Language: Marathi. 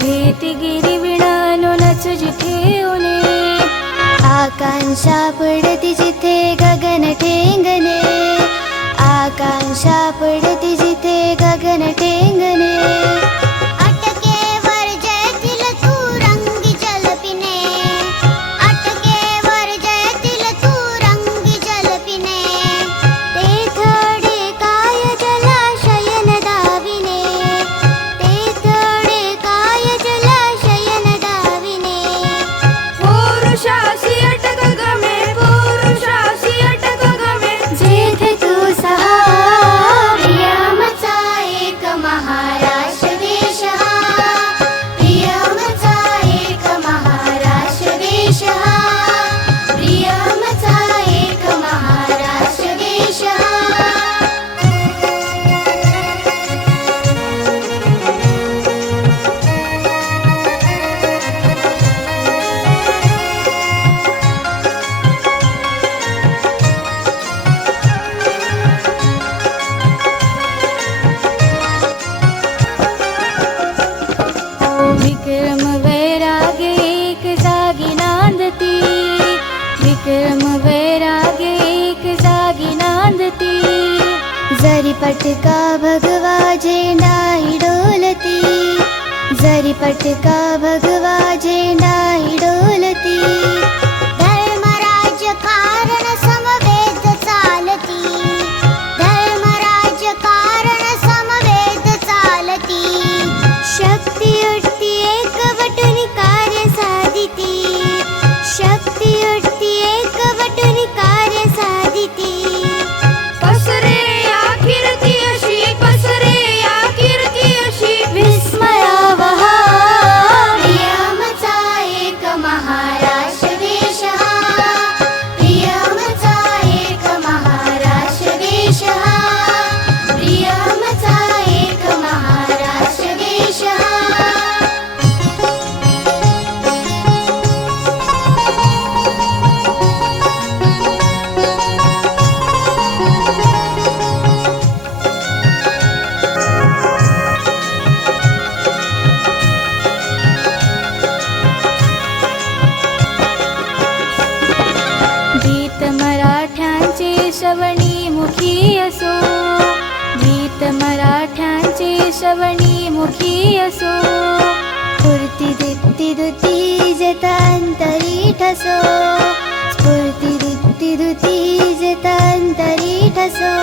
भेटी गिरी विणानो नच जिथे उने, आकांक्षा पडती जिथे गगन ठेंगणे, आकांक्षा पडती जिथे गगन ठेंगणे। विक्रम वैराग्य एक जागी नांदती, विक्रम वैराग्य एक जागी नांदती। जरी पटका भगवा झेंडा ही डोलती, जरी पटका भगवा झेंडा ही डोलती। धर्मराज्य कारण समवेत चालती, धर्मराज्य कारण समवेत चालती। शक्ती उठती एकवटुनी कार्य साधिती, शक्ती उठती एकवटुनी कार्य साधिती। पसरे या कीर्ती अशी, पसरे या कीर्ती अशी विस्मयावह। प्रियमचा एक महाराष्ट्र देश हा, प्रियमचा एक महाराष्ट्र देश हा, प्रियमचा एक महाराष्ट्र देश हा। गीत मराठ्यांचे श्रवणी मुखी असो, गीत मराठ्यांचे श्रवणी मुखी असो। स्फूर्ती दीप्ती दुती जतांतरी ठसो, स्फूर्ती दीप्ती दुती जतांतरी ठसो।